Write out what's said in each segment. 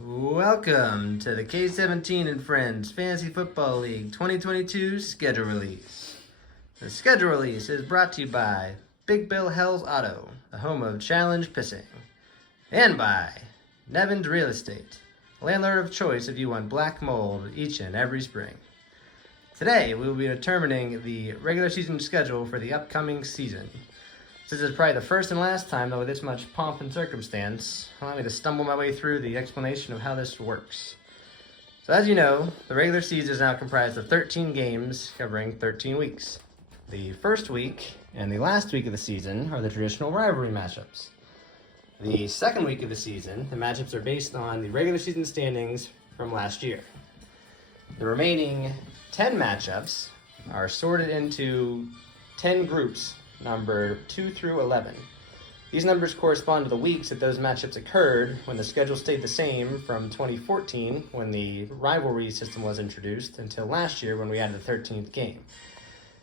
Welcome to the K17 and Friends Fantasy Football League 2022 schedule release. The schedule release is brought to you by Big Bill Hell's Auto, the home of Challenge Pissing, and by Nevin's Real Estate, landlord of choice if you want black mold each and every spring. Today we will be determining the regular season schedule for the upcoming season. Since it's probably the first and last time, though, with this much pomp and circumstance, allow me to stumble my way through the explanation of how this works. So as you know, the regular season is now comprised of 13 games covering 13 weeks. The first week and the last week of the season are the traditional rivalry matchups. The second week of the season, the matchups are based on the regular season standings from last year. The remaining 10 matchups are sorted into 10 groups, number 2 through 11. These numbers correspond to the weeks that those matchups occurred when the schedule stayed the same from 2014, when the rivalry system was introduced, until last year when we added the 13th game.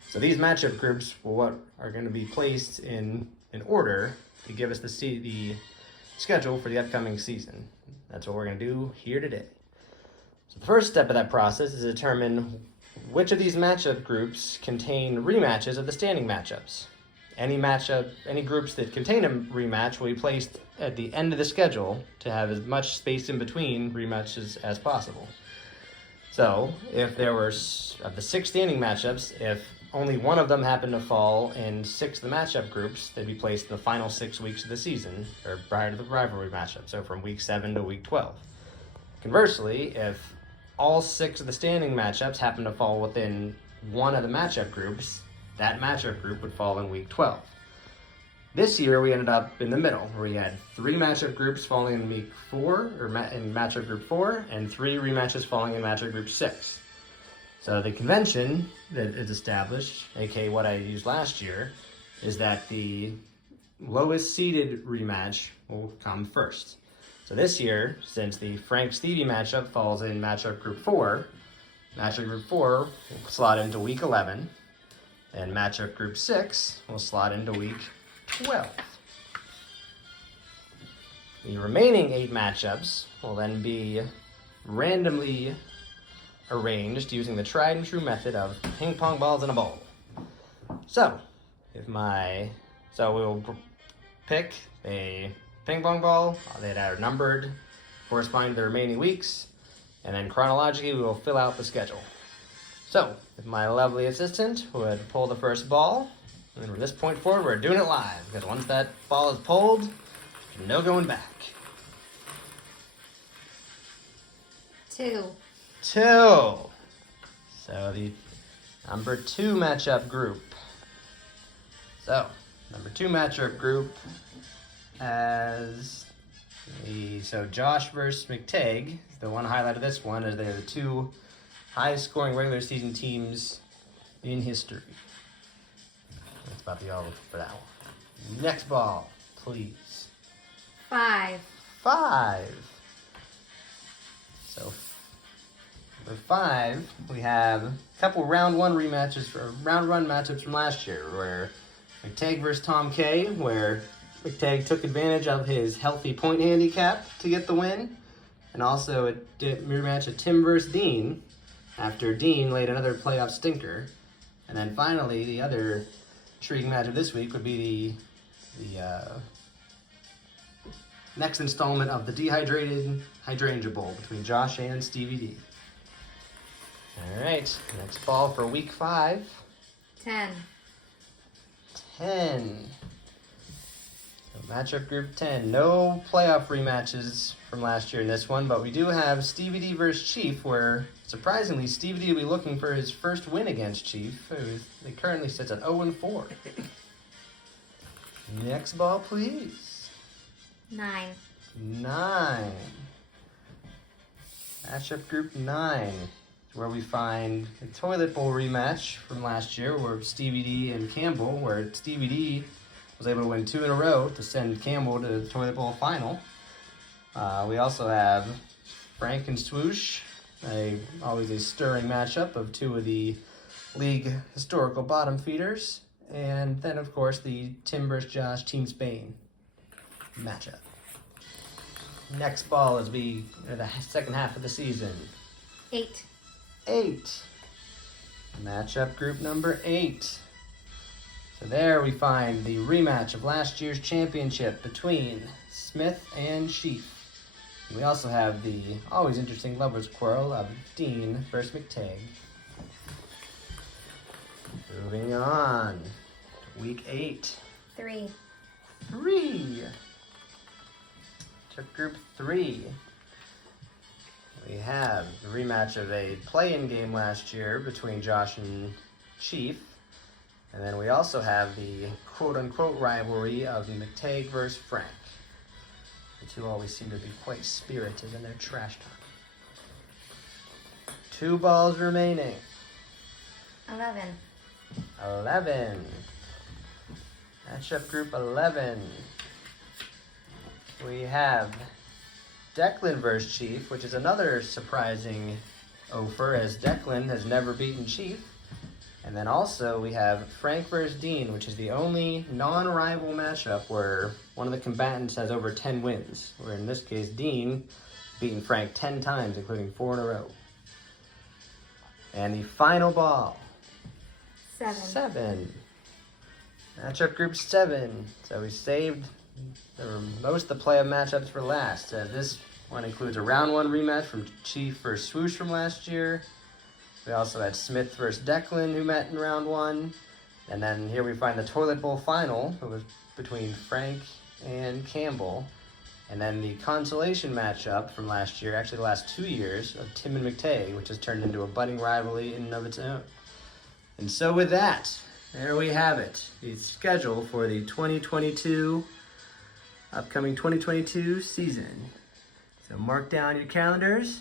So these matchup groups are going to be placed in order to give us the schedule for the upcoming season. That's what we're going to do here today. So the first step of that process is to determine which of these matchup groups contain rematches of the standing matchups. Any groups that contain a rematch will be placed at the end of the schedule to have as much space in between rematches as possible. So, if there were, of the 6 standing matchups, if only one of them happened to fall in 6 of the matchup groups, they'd be placed in the final 6 weeks of the season, or prior to the rivalry matchup, so from week 7 to week 12. Conversely, if all 6 of the standing matchups happen to fall within one of the matchup groups, that matchup group would fall in week 12. This year we ended up in the middle, where we had 3 matchup groups falling in week 4, in matchup group 4, and 3 rematches falling in matchup group 6. So the convention that is established, aka what I used last year, is that the lowest seeded rematch will come first. So this year, since the Frank Stevie matchup falls in matchup group 4 will slot into week 11. And matchup group 6 will slot into week 12. The remaining 8 matchups will then be randomly arranged using the tried and true method of ping pong balls in a bowl. So we'll pick a ping pong ball that are numbered corresponding to the remaining weeks, and then chronologically we will fill out the schedule. So, if my lovely assistant would pull the first ball, and from this point forward, we're doing it live, because once that ball is pulled, there's no going back. 2. So the number 2 matchup group. So, number 2 matchup group has Josh versus McTagg. The one highlight of this one is they're the 2 highest scoring regular season teams in history. That's about the all for that one. Next ball, please. 5. So for 5, we have a couple round run matchups from last year, where McTagg versus Tom K, where McTagg took advantage of his healthy point handicap to get the win, and also a rematch of Tim versus Dean, after Dean laid another playoff stinker. And then finally, the other intriguing matchup this week would be the next installment of the Dehydrated Hydrangea Bowl between Josh and Stevie D. All right, next ball for week 5. 10. So matchup group 10. No playoff rematches from last year in this one, but we do have Stevie D versus Chief, where surprisingly Stevie D will be looking for his first win against Chief. He currently sits at 0-4. Next ball, please. 9. Matchup group 9 is where we find the toilet bowl rematch from last year, where Stevie D and Campbell, where Stevie D was able to win 2 in a row to send Campbell to the toilet bowl final. We also have Frank and Swoosh, always a stirring matchup of 2 of the league historical bottom feeders. And then, of course, the Tim versus Josh Team Spain matchup. next ball as we enter the second half of the season. 8. 8. Matchup group number 8. So there we find the rematch of last year's championship between Smith and Sheaf. And we also have the always interesting lovers quarrel of Dean versus McTagg. Moving on. Week 8. 3. 3. Matchup group 3. We have the rematch of a play-in game last year between Josh and Chief. And then we also have the quote-unquote rivalry of McTagg versus Frank. The two always seem to be quite spirited in their trash talk. 2 balls remaining. 11. 11. Matchup group 11. We have Declan versus Chief, which is another surprising offer, as Declan has never beaten Chief. And then also we have Frank versus Dean, which is the only non-rival matchup where one of the combatants has over 10 wins. Where in this case, Dean beaten Frank 10 times, including 4 in a row. And the final ball. 7. 7. Matchup group 7. So we saved most of the play of matchups for last. This one includes a round 1 rematch from Chief versus Swoosh from last year. We also had Smith versus Declan, who met in round 1. And then here we find the Toilet Bowl final, it was between Frank and Campbell. And then the consolation matchup from last year, actually the last 2 years, of Tim and McTagg, which has turned into a budding rivalry in and of its own. And so with that, there we have it. The schedule for the upcoming 2022 season. So mark down your calendars,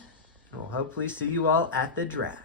and we'll hopefully see you all at the draft.